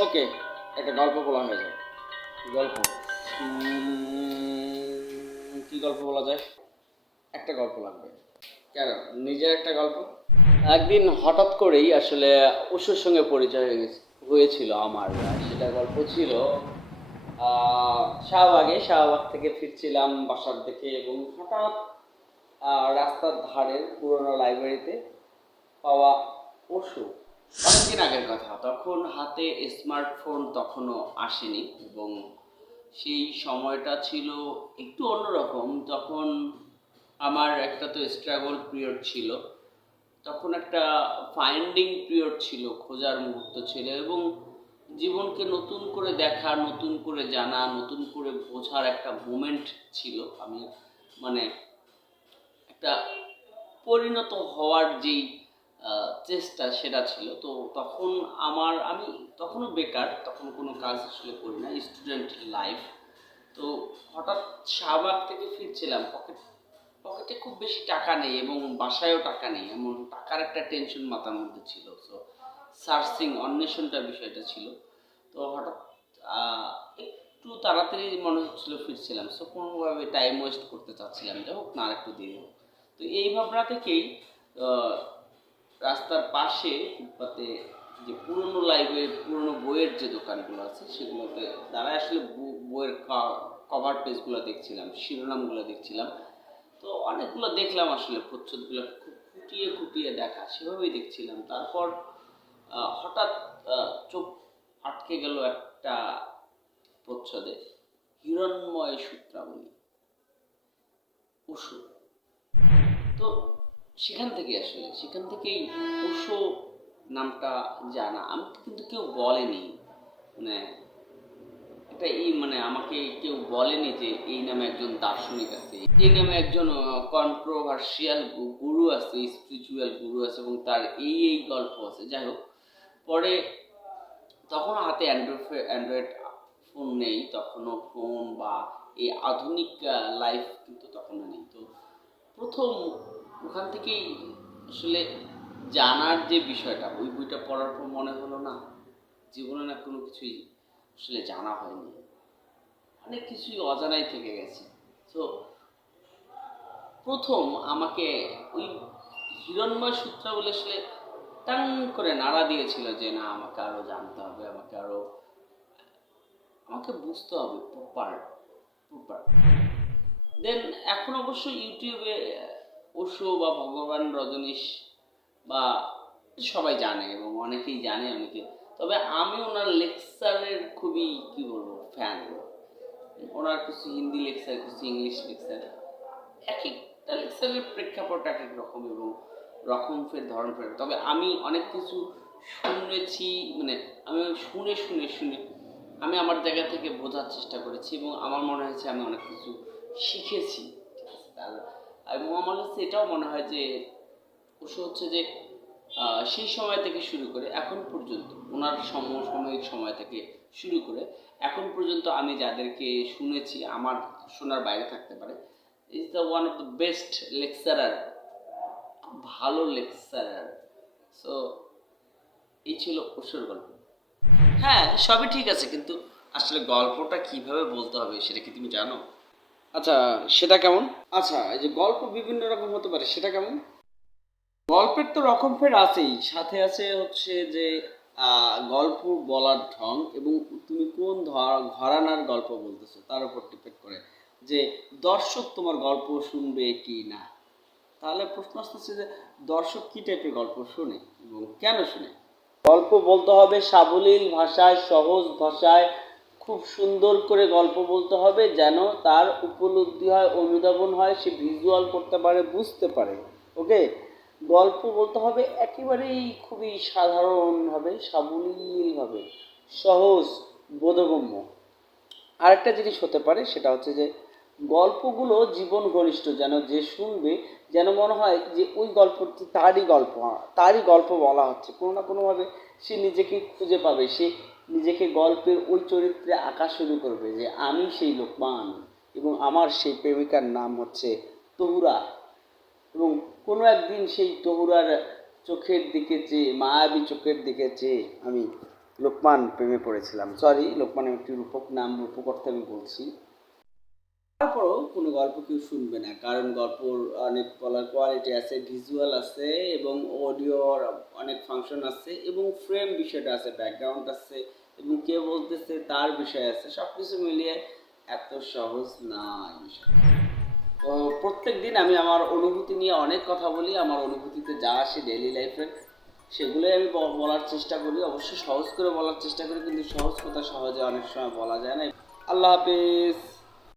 ওকে একটা গল্প বলা হয়ে যায়। গল্প? কি গল্প বলা যায়? একটা গল্প লাগবে। কেন? নিজের একটা গল্প? একদিন হঠাৎ করেই আসলে অসুর সঙ্গে পরিচয় হয়ে গেছে হয়েছিল আমার সেটা গল্প ছিল শাহবাগে শাহবাগ থেকে ফিরছিলাম বাসার দিকে এবং হঠাৎ রাস্তার ধারের পুরোনো লাইব্রেরিতে পাওয়া পশু অনেকদিন আগের কথা। তখন হাতে স্মার্টফোন তখনও আসেনি এবং সেই সময়টা ছিল একটু অন্যরকম। তখন আমার একটা তো স্ট্রাগল পিরিয়ড ছিল। তখন একটা ফাইন্ডিং পিরিয়ড ছিল, খোঁজার মুহূর্ত ছিল এবং জীবনকে নতুন করে দেখা, নতুন করে জানা, নতুন করে বোঝার একটা মোমেন্ট ছিল। আমি মানে একটা পরিণত হওয়ার যেই চেষ্টা সেটা ছিল। তো তখন আমার, আমি তখনও বেকার, তখন কোনো কাজ আসলে করি না স্টুডেন্ট লাইফ তো হঠাৎ শাহবাগ থেকে ফিরছিলাম, পকেট, পকেটে খুব বেশি টাকা নেই এবং বাসায়ও টাকা নেই, এমন টাকার একটা টেনশন মাথার মধ্যে ছিল। তো সার্চিং অন্বেষণটা বিষয়টা ছিল। তো হঠাৎ একটু তাড়াতাড়ি মনে হচ্ছিল ফিরছিলাম। সো কোনোভাবে টাইম ওয়েস্ট করতে চাচ্ছিলাম। যে হোক, না একটু দেরি হোক। তো এই ভাবনা থেকেই রাস্তার পাশে ফুটপাতে যে পুরনো লাইব্রেরি পুরনো বইয়ের যে দোকানগুলো আছে, সেগুলোতে দাঁড়ায় আসলে বইয়ের কভার পেজগুলো দেখছিলাম, শিরোনামগুলো দেখছিলাম। তো অনেকগুলো দেখলাম আসলে, প্রচ্ছদগুলো খুব খুঁটিয়ে খুঁটিয়ে দেখা, সেভাবেই দেখছিলাম। তারপর হঠাৎ চোখ আটকে গেল একটা প্রচ্ছদে, হিরণ্ময় সূত্রাবলী। পশু তো সেখান থেকে আসলে, সেখান থেকেই পশু নামটা জানা। আমি কিন্তু কেউ বলেনি। মানে এটা এই মানে আমাকে কেউ বলেনি যে এই নামে একজন দার্শনিক আছে। এই নামে একজন কন্ট্রোভার্সিয়াল গুরু আছে স্পিরিচুয়াল গুরু আছে এবং তার এই এই গল্প আছে। যাই হোক, পরে তখন হাতে অ্যান্ড্রয়েড অ্যান্ড্রয়েড ফোন নেই, তখনও ফোন বা এই আধুনিক লাইফ কিন্তু তখনও নেই। তো প্রথম ওখান থেকেই আসলে জানার যে বিষয়টা, ওই বইটা পড়ার পর মনে হলো না, জীবনে না কোনো কিছুই আসলে জানা হয়নি। অনেক কিছুই অজানাই থেকে গেছে। তো প্রথম আমাকে ওই হিরণ্ময় সূত্র বলে আসলে টান করে নাড়া দিয়েছিল যে, না, আমাকে আরও জানতে হবে, আমাকে আরও, আমাকে বুঝতে হবে প্রপার প্রপার দেন এখন অবশ্য ইউটিউবে ওশো বা ভগবান রজনীশ বা সবাই জানে এবং অনেকেই জানে অনেকে। তবে আমি ওনার লেকচারের খুবই, কি বলব ফ্যান ওনার কিছু হিন্দি লেকচার, কিছু ইংলিশ লেকচার। এক একটা লেকচারের প্রেক্ষাপট এক এক রকম এবং রকম ফের, ধরন ফের। তবে আমি অনেক কিছু শুনেছি মানে আমি শুনে শুনে শুনে আমি আমার জায়গা থেকে বোঝার চেষ্টা করেছি এবং আমার মনে হয়েছে আমি অনেক কিছু শিখেছি। ঠিক আছে এবং আমার কাছে এটাও মনে হয় যে ওসব হচ্ছে যে সেই সময় থেকে শুরু করে এখন পর্যন্ত, ওনার সমসাময়িক সময় থেকে শুরু করে এখন পর্যন্ত আমি যাদেরকে শুনেছি, আমার শোনার বাইরে থাকতে পারে is the one of the best lecturer ভালো লেকচারার সো এই ছিল ওসর গল্প। হ্যাঁ সবই ঠিক আছে, কিন্তু আসলে গল্পটা কীভাবে বলতে হবে সেটা কি তুমি জানো? আচ্ছা সেটা কেমন? আচ্ছা এই যে গল্প বিভিন্ন রকম হতে পারে, সেটা কেমন? গল্পের তো রকম ফের আছেই। সাথে আছে হচ্ছে যে গল্প বলার ঢং এবং তুমি কোন ঘরানার গল্প বলতেছো, তার উপর ডিপেন্ড করে। যে, দর্শক তোমার গল্প শুনবে কি না? তাহলে প্রশ্ন আসতেছে যে, দর্শক কি টাইপের গল্প শোনে এবং কেন শুনে? গল্প বলতে হবে সাবলীল ভাষায়, সহজ ভাষায় খুব সুন্দর করে গল্প বলতে হবে যেন তার উপলব্ধি হয়, অনুধাবন হয়, সে ভিজুয়াল করতে পারে, বুঝতে পারে। ওকে? গল্প বলতে হবে একেবারেই খুবই সাধারণভাবে, সাবলীলভাবে, সহজ, বোধগম্য। আরেকটা জিনিস হতে পারে, সেটা হচ্ছে যে গল্পগুলো জীবন ঘনিষ্ঠ, যেন যে শুনবে, যেন মনে হয় যে ওই গল্পটি তারই গল্প তারই গল্প বলা হচ্ছে। কোনো না কোনোভাবে সে নিজেকে খুঁজে পাবে, সে নিজেকে গল্পের ওই চরিত্রে আঁকা শুরু করবে যে, আমি সেই লোকমান এবং আমার সেই প্রেমিকার নাম হচ্ছে তহুরা। এবং কোনো একদিন সেই তহুরার চোখের দিকে চেয়ে, মায়াবী চোখের দিকে চেয়ে আমি লোকমান প্রেমে পড়েছিলাম। সরি লোকমান একটি রূপক নাম রূপক অর্থে আমি বলছি। তারপরও কোনো গল্প কেউ শুনবে না। কারণ গল্পর অনেক বলার কোয়ালিটি আছে ভিজুয়াল আছে এবং অডিওর অনেক ফাংশন আছে এবং ফ্রেম বিষয়টা আছে ব্যাকগ্রাউন্ড আছে এবং কে বলতেছে, তার বিষয় আছে। সব কিছু মিলিয়ে এত সহজ না তো প্রত্যেক দিন আমি আমার অনুভূতি নিয়ে অনেক কথা বলি, আমার অনুভূতিতে যা আসে ডেইলি লাইফে সেগুলোই আমি বলার চেষ্টা করি। অবশ্যই সহজ করে বলার চেষ্টা করি, কিন্তু সহজ কথা সহজে অনেক সময় বলা যায় না। আল্লাহ হাফিজ।